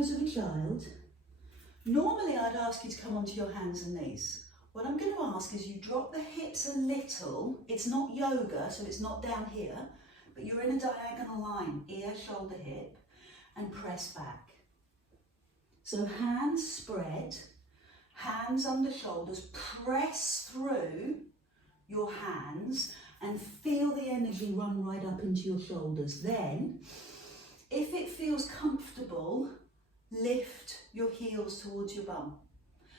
pose of a child. Normally I'd ask you to come onto your hands and knees. What I'm going to ask is you drop the hips a little. It's not yoga, so it's not down here, but you're in a diagonal line, ear, shoulder, hip, and press back. So hands spread, hands under shoulders, press through your hands and feel the energy run right up into your shoulders. Then, if it feels comfortable, lift your heels towards your bum.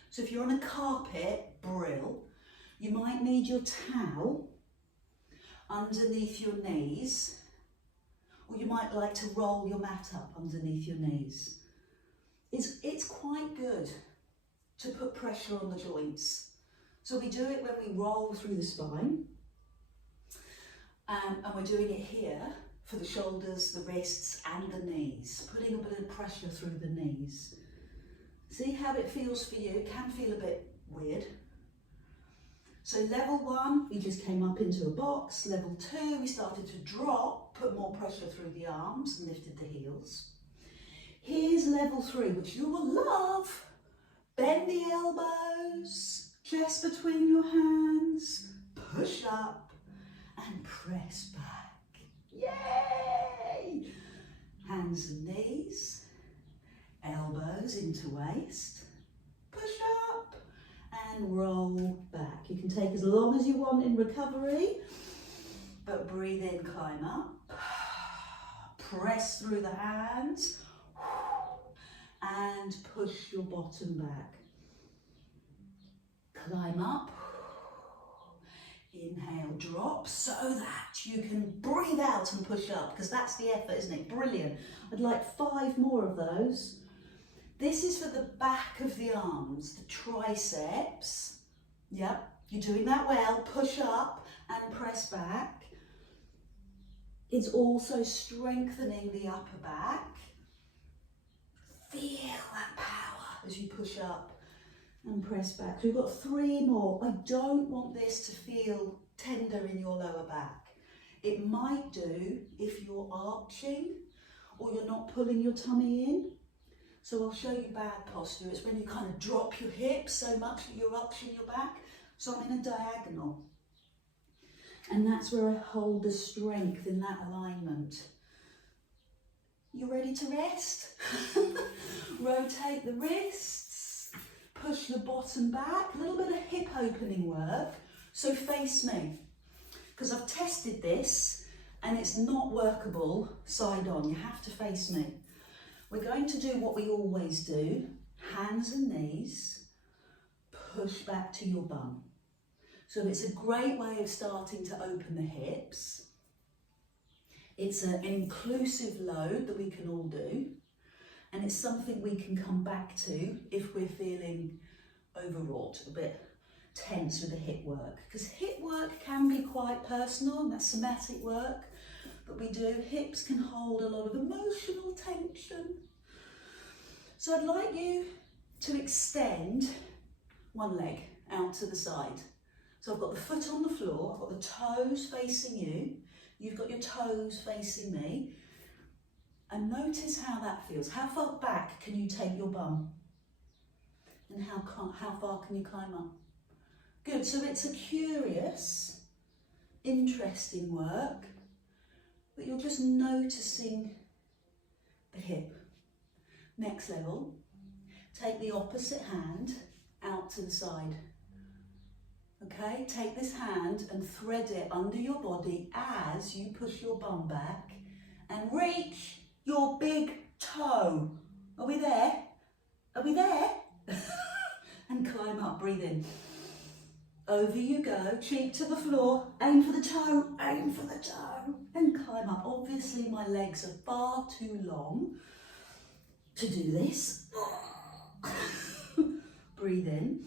So if you're on a carpet, brill, you might need your towel underneath your knees, or you might like to roll your mat up underneath your knees. It's quite good to put pressure on the joints. So we do it when we roll through the spine, and we're doing it here for the shoulders, the wrists and the knees, putting a bit of pressure through the knees. See how it feels for you. It can feel a bit weird. So level 1, we just came up into a box. Level 2, we started to drop, put more pressure through the arms and lifted the heels. Here's level 3, which you will love. Bend the elbows, chest between your hands, push up and press back. Yay! Hands and knees, elbows into waist, push up and roll back. You can take as long as you want in recovery, but breathe in, climb up, press through the hands, and push your bottom back. Climb up, inhale, drop, so that you can breathe out and push up, because that's the effort, isn't it? Brilliant. I'd like 5 more of those. This is for the back of the arms, the triceps. Yep, you're doing that well. Push up and press back. It's also strengthening the upper back. Feel that power as you push up and press back. So we've got 3 more. I don't want this to feel tender in your lower back. It might do if you're arching or you're not pulling your tummy in. So I'll show you bad posture. It's when you kind of drop your hips so much that you're arching your back. So I'm in a diagonal. And that's where I hold the strength in that alignment. You ready to rest? Rotate the wrists, push the bottom back, a little bit of hip opening work. So face me, because I've tested this and it's not workable side on. You have to face me. We're going to do what we always do, hands and knees, push back to your bum. So it's a great way of starting to open the hips. It's an inclusive load that we can all do, and it's something we can come back to if we're feeling overwrought, a bit tense with the hip work, because hip work can be quite personal, and that's somatic work that we do. Hips can hold a lot of emotional tension. So I'd like you to extend one leg out to the side. So I've got the foot on the floor, I've got the toes facing you, you've got your toes facing me, and notice how that feels. How far back can you take your bum? And how far can you climb up? Good, so it's a curious, interesting work, but you're just noticing the hip. Next level, take the opposite hand out to the side. Okay, take this hand and thread it under your body as you push your bum back and reach your big toe. Are we there? Are we there? And climb up, breathe in. Over you go, cheek to the floor, aim for the toe, aim for the toe, and climb up. Obviously my legs are far too long to do this. Breathe in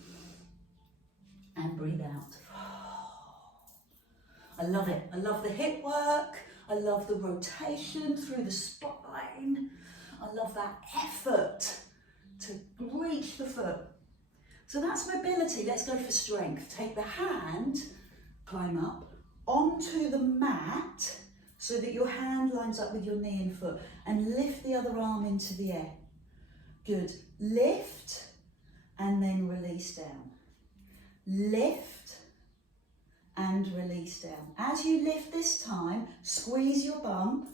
and breathe out. I love it. I love the hip work. I love the rotation through the spine. I love that effort to reach the foot. So that's mobility. Let's go for strength. Take the hand, climb up onto the mat so that your hand lines up with your knee and foot, and lift the other arm into the air. Good. Lift and then release down. Lift and release down. As you lift this time, squeeze your bum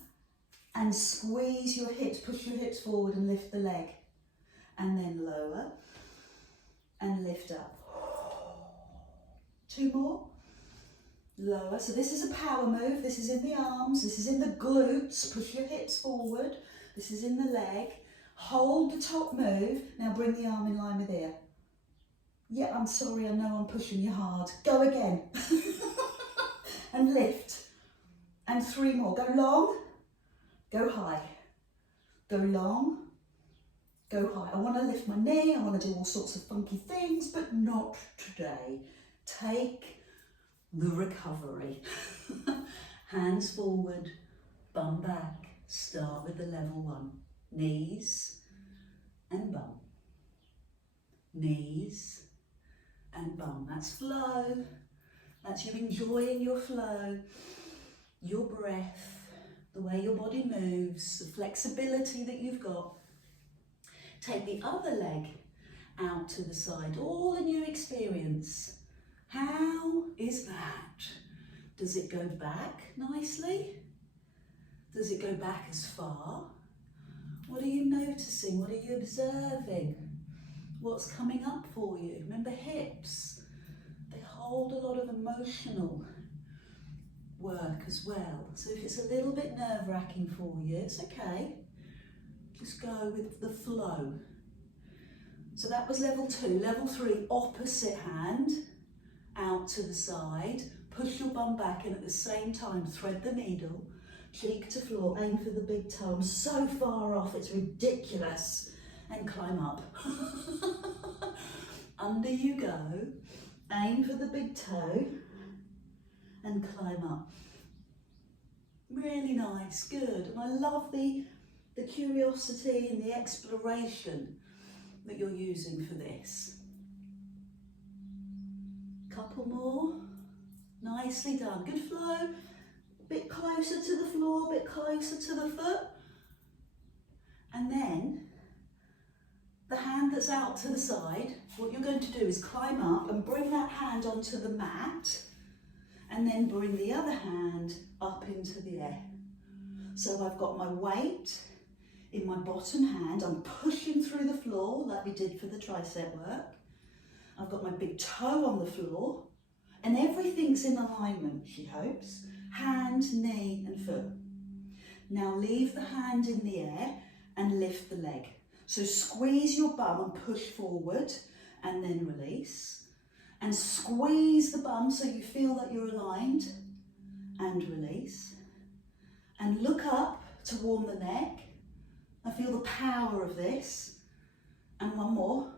and squeeze your hips. Push your hips forward and lift the leg. And then lower and lift up. 2 more. Lower. So this is a power move. This is in the arms. This is in the glutes. Push your hips forward. This is in the leg. Hold the top move. Now bring the arm in line with ear. Yeah, I'm sorry, I know I'm pushing you hard. Go again. And lift. And 3 more. Go long, go high. Go long, go high. I want to lift my knee. I want to do all sorts of funky things, but not today. Take the recovery. Hands forward, bum back. Start with the level 1. Knees and bum. Knees and bum. That's flow. That's you enjoying your flow, your breath, the way your body moves, the flexibility that you've got. Take the other leg out to the side, all a new experience. How is that? Does it go back nicely? Does it go back as far? What are you noticing? What are you observing? What's coming up for you? Remember, hips, they hold a lot of emotional work as well. So if it's a little bit nerve-wracking for you, it's okay. Just go with the flow. So that was level 2. Level 3, opposite hand, out to the side. Push your bum back and at the same time, thread the needle. Cheek to floor, aim for the big toe. I'm so far off, it's ridiculous. And climb up. Under you go. Aim for the big toe. And climb up. Really nice, good. And I love the curiosity and the exploration that you're using for this. Couple more. Nicely done. Good flow. Bit closer to the floor, bit closer to the foot. And then the hand that's out to the side, what you're going to do is climb up and bring that hand onto the mat and then bring the other hand up into the air. So I've got my weight in my bottom hand, I'm pushing through the floor like we did for the tricep work. I've got my big toe on the floor and everything's in alignment, she hopes. Hand, knee and foot. Now leave the hand in the air and lift the leg. So squeeze your bum and push forward and then release. And squeeze the bum so you feel that you're aligned and release. And look up to warm the neck. I feel the power of this. And one more.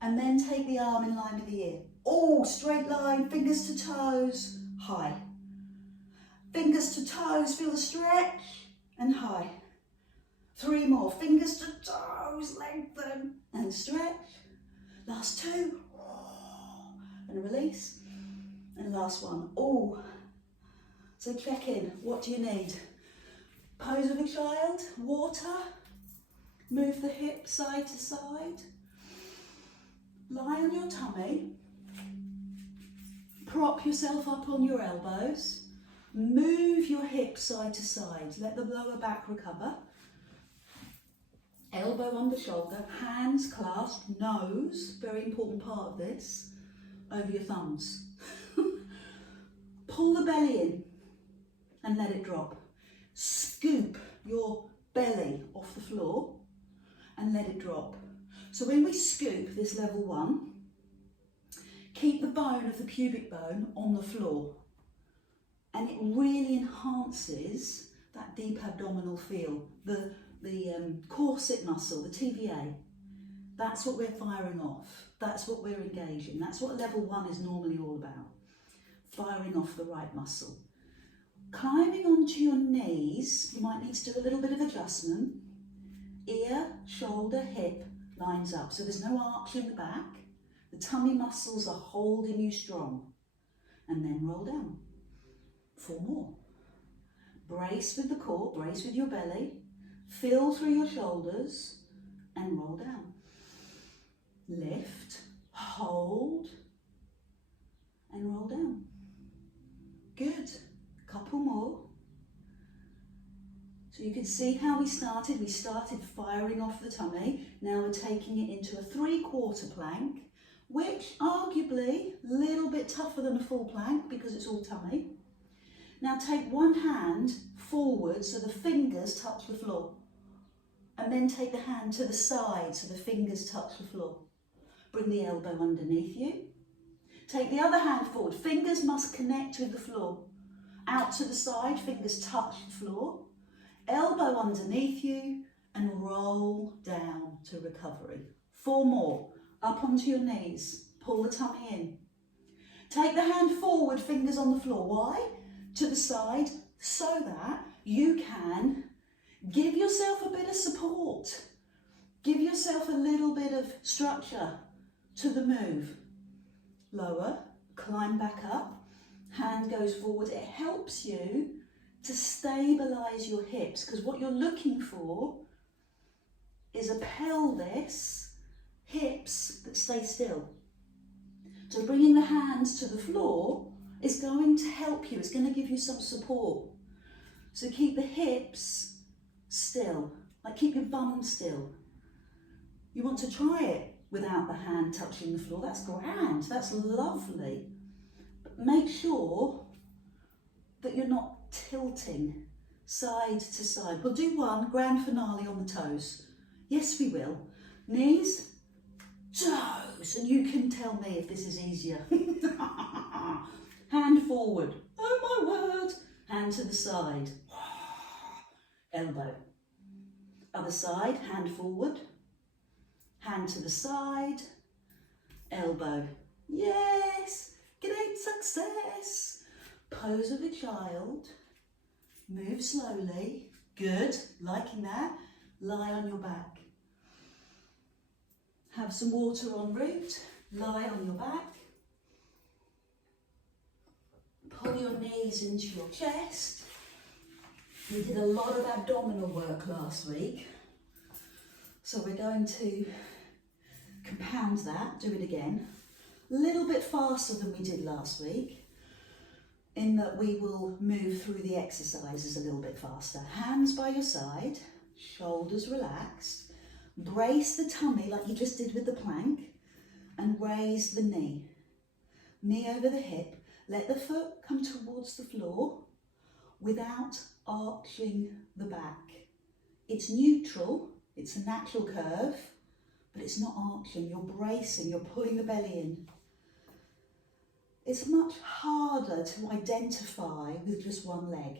And then take the arm in line with the ear. Oh, straight line, fingers to toes, high. Fingers to toes, feel the stretch and high. 3 more, fingers to toes, lengthen and stretch. Last 2, and release. And last one, oh. So check in, what do you need? Pose of a child, water, move the hip side to side. Lie on your tummy, prop yourself up on your elbows. Move your hips side to side, let the lower back recover. Elbow under shoulder, hands clasped, nose, very important part of this, over your thumbs. Pull the belly in and let it drop. Scoop your belly off the floor and let it drop. So when we scoop this level 1, keep the bone of the pubic bone on the floor. And it really enhances that deep abdominal feel, the corset muscle, the TVA. That's what we're firing off. That's what we're engaging. That's what level 1 is normally all about. Firing off the right muscle. Climbing onto your knees, you might need to do a little bit of adjustment. Ear, shoulder, hip lines up. So there's no arch in the back. The tummy muscles are holding you strong. And then roll down. 4 more. Brace with the core, brace with your belly, fill through your shoulders and roll can see how we started. We started firing off the tummy. Now we're taking it into a 3/4 plank, which arguably a little bit tougher than a full plank because it's all tummy. Now take one hand forward so the fingers touch the floor. And then take the hand to the side so the fingers touch the floor. Bring the elbow underneath you. Take the other hand forward. Fingers must connect with the floor. Out to the side, fingers touch the floor. Elbow underneath you and roll down to recovery. 4 more. Up onto your knees. Pull the tummy in. Take the hand forward, fingers on the floor. Why? To the side, so that you can give yourself a bit of support. Give yourself a little bit of structure to the move. Lower, climb back up, hand goes forward. It helps you to stabilise your hips, because what you're looking for is a pelvis, hips that stay still. So bringing the hands to the floor is going to help you. It's going to give you some support. So keep the hips still, like keep your bum still. You want to try it without the hand touching the floor. That's grand, that's lovely. But make sure that you're not tilting side to side. We'll do one grand finale on the toes. Yes, we will. Knees, toes, and you can tell me if this is easier. Hand forward. Oh my word. Hand to the side. Elbow. Other side, hand forward. Hand to the side. Elbow. Yes. Great success. Pose of a child. Move slowly. Good. Liking that. Lie on your back. Have some water en route. Lie on your back. Pull your knees into your chest. We did a lot of abdominal work last week, so we're going to compound that, do it again, a little bit faster than we did last week, in that we will move through the exercises a little bit faster. Hands by your side, shoulders relaxed, brace the tummy like you just did with the plank, and raise the knee. Knee over the hip, let the foot come towards the floor without arching the back. It's neutral, it's a natural curve, but it's not arching. You're bracing, you're pulling the belly in. It's much harder to identify with just one leg.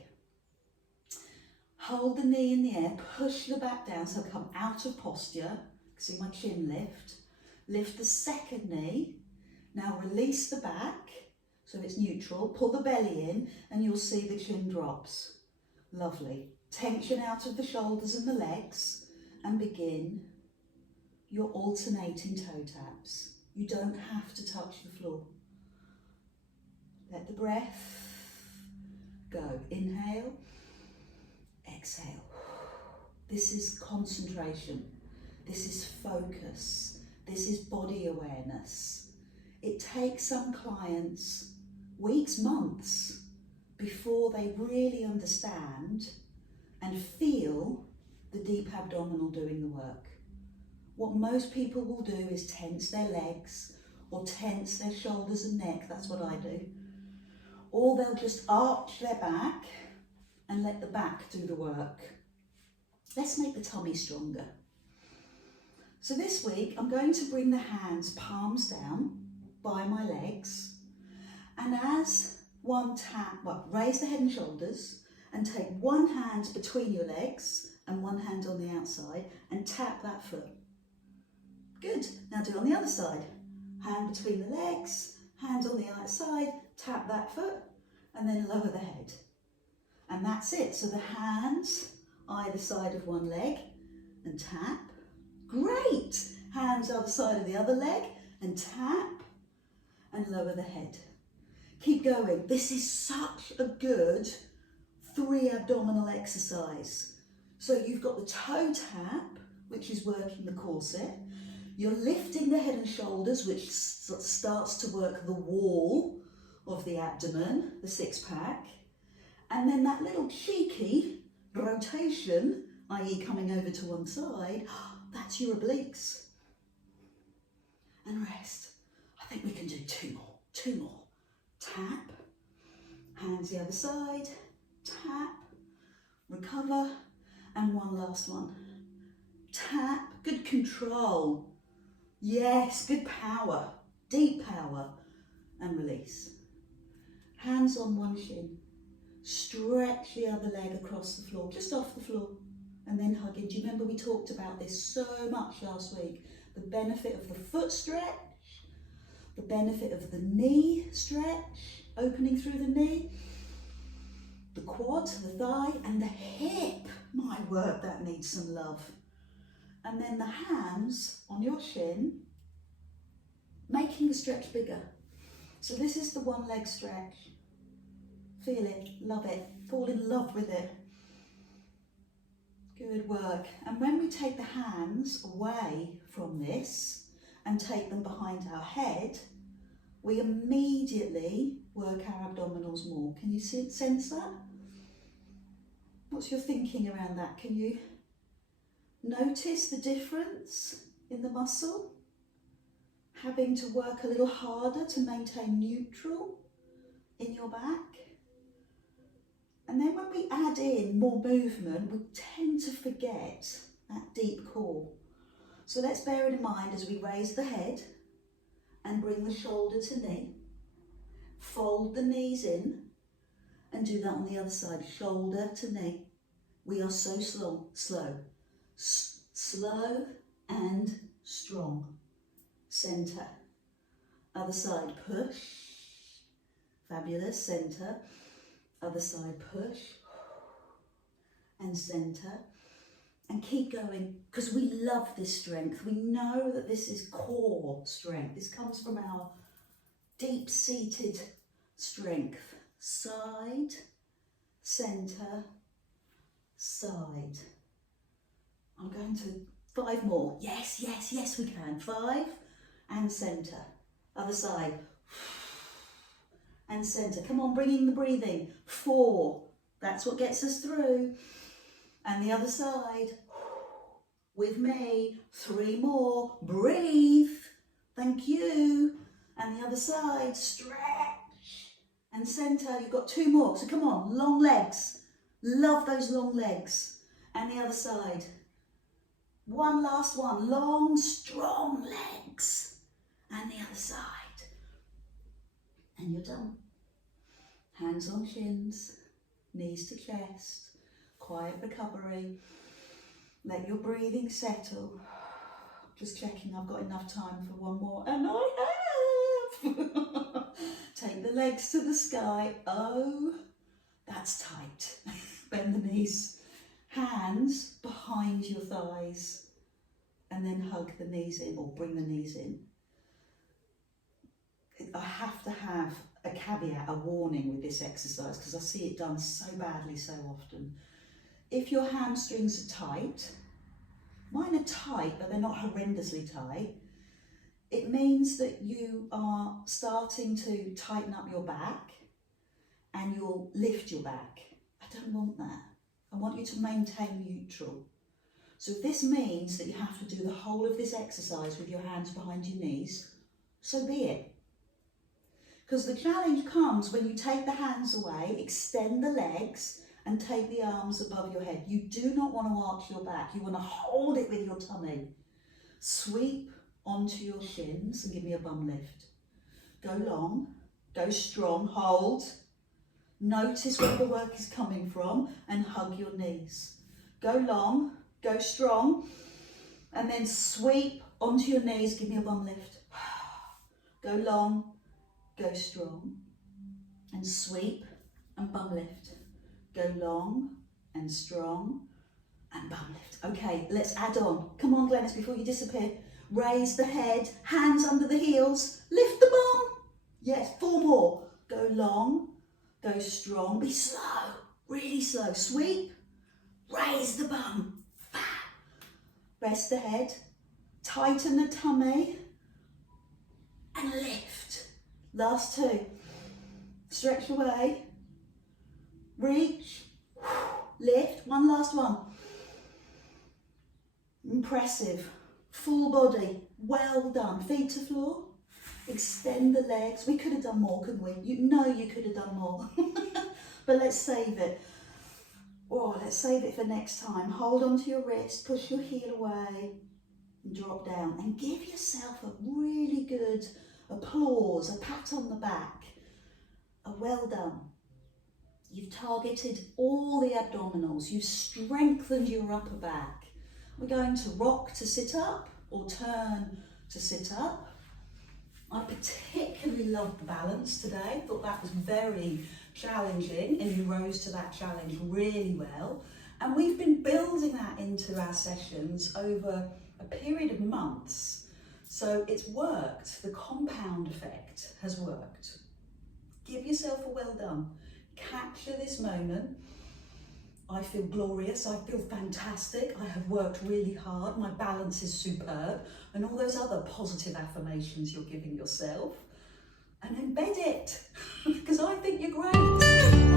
Hold the knee in the air, push the back down so I come out of posture. See my chin lift. Lift the second knee. Now release the back so it's neutral. Pull the belly in and you'll see the chin drops. Lovely. Tension out of the shoulders and the legs, and begin your alternating toe taps. You don't have to touch the floor. Let the breath go. Inhale, exhale. This is concentration. This is focus. This is body awareness. It takes some clients weeks, months, before they really understand and feel the deep abdominal doing the work. What most people will do is tense their legs or tense their shoulders and neck. That's what I do. Or they'll just arch their back and let the back do the work. Let's make the tummy stronger. So this week I'm going to bring the hands palms down by my legs, and as one tap, raise the head and shoulders and take one hand between your legs and one hand on the outside and tap that foot. Good. Now do it on the other side. Hand between the legs, hand on the outside, tap that foot, and then lower the head. And that's it. So the hands either side of one leg and tap. Great. Hands other side of the other leg and tap and lower the head. Keep going. This is such a good 3 abdominal exercise. So you've got the toe tap, which is working the corset. You're lifting the head and shoulders, which starts to work the wall of the abdomen, the 6-pack. And then that little cheeky rotation, i.e. coming over to one side, that's your obliques. And rest. I think we can do two more. Tap, hands the other side, tap, recover, and one last one. Tap, good control. Yes, good power, deep power, and release. Hands on one shin. Stretch the other leg across the floor, just off the floor, and then hug it. Do you remember we talked about this so much last week? The benefit of the foot stretch, the benefit of the knee stretch, opening through the knee, the quad, the thigh, and the hip. My word, that needs some love. And then the hands on your shin, making the stretch bigger. So this is the one leg stretch. Feel it, love it, fall in love with it. Good work. And when we take the hands away from this and take them behind our head, we immediately work our abdominals more. Can you sense that? What's your thinking around that? Can you notice the difference in the muscle? Having to work a little harder to maintain neutral in your back? And then when we add in more movement, we tend to forget that deep core. So let's bear it in mind as we raise the head and bring the shoulder to knee. Fold the knees in and do that on the other side, shoulder to knee. We are so slow, slow and strong. Center. Other side, push. Fabulous, center. Other side, push and center, and keep going, because we love this strength. We know that this is core strength. This comes from our deep-seated strength. Side, center, side. I'm going to 5 more. Yes, yes, yes, we can. 5 and center. Other side. And center. Come on, bringing the breathing. 4. That's what gets us through. And the other side. With me. 3 more. Breathe. Thank you. And the other side. Stretch. And center. You've got 2 more. So come on, long legs. Love those long legs. And the other side. One last one. Long, strong legs. And the other side. And you're done. Hands on shins, knees to chest, quiet recovery. Let your breathing settle. Just checking I've got enough time for one more, and I have. Take the legs to the sky. Oh, that's tight. Bend the knees. Hands behind your thighs, and then hug the knees in, or bring the knees in. I have to have a caveat, a warning with this exercise, because I see it done so badly so often. If your hamstrings are tight, mine are tight, but they're not horrendously tight, it means that you are starting to tighten up your back and you'll lift your back. I don't want that. I want you to maintain neutral. So if this means that you have to do the whole of this exercise with your hands behind your knees, so be it. Because the challenge comes when you take the hands away, extend the legs and take the arms above your head. You do not want to arch your back. You want to hold it with your tummy. Sweep onto your shins and give me a bum lift. Go long, go strong, hold. Notice where the work is coming from and hug your knees. Go long, go strong, and then sweep onto your knees, give me a bum lift. Go long, go strong, and sweep and bum lift. Go long and strong and bum lift. Okay, let's add on. Come on, Glennis, before you disappear. Raise the head, hands under the heels, lift the bum. Yes, 4 more. Go long, go strong, be slow, really slow. Sweep, raise the bum. Rest the head, tighten the tummy, and lift. Last 2. Stretch away, reach, lift, one last one. Impressive, full body, well done. Feet to floor, extend the legs. We could have done more, couldn't we? You know you could have done more, but let's save it. Oh, let's save it for next time. Hold on to your wrist, push your heel away, and drop down. And give yourself a really good applause, a pat on the back, a well done. You've targeted all the abdominals, you've strengthened your upper back. We're going to rock to sit up or turn to sit up. I particularly loved the balance today. Thought that was very challenging, and you rose to that challenge really well. And we've been building that into our sessions over a period of months. So it's worked. The compound effect has worked. Give yourself a well done. Capture this moment. I feel glorious, I feel fantastic, I have worked really hard, my balance is superb, and all those other positive affirmations you're giving yourself. And embed it, because I think you're great.